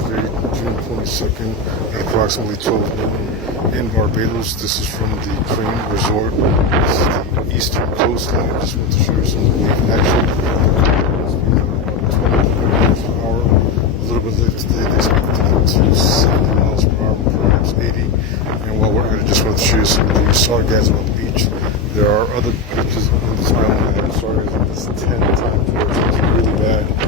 Thursday, June 22nd at approximately 12 noon in Barbados. This is from the Crane Resort. This is the eastern coastline. Just want to show you some of the wave action. About 20 kilometers per hour. A little bit later today, they expect to get to 70 miles per hour, perhaps 80. And while we're at it, just want to show you some of the sargassum on the beach. There are other beaches on this island that have sargassum that's 10 times worse. It's really bad.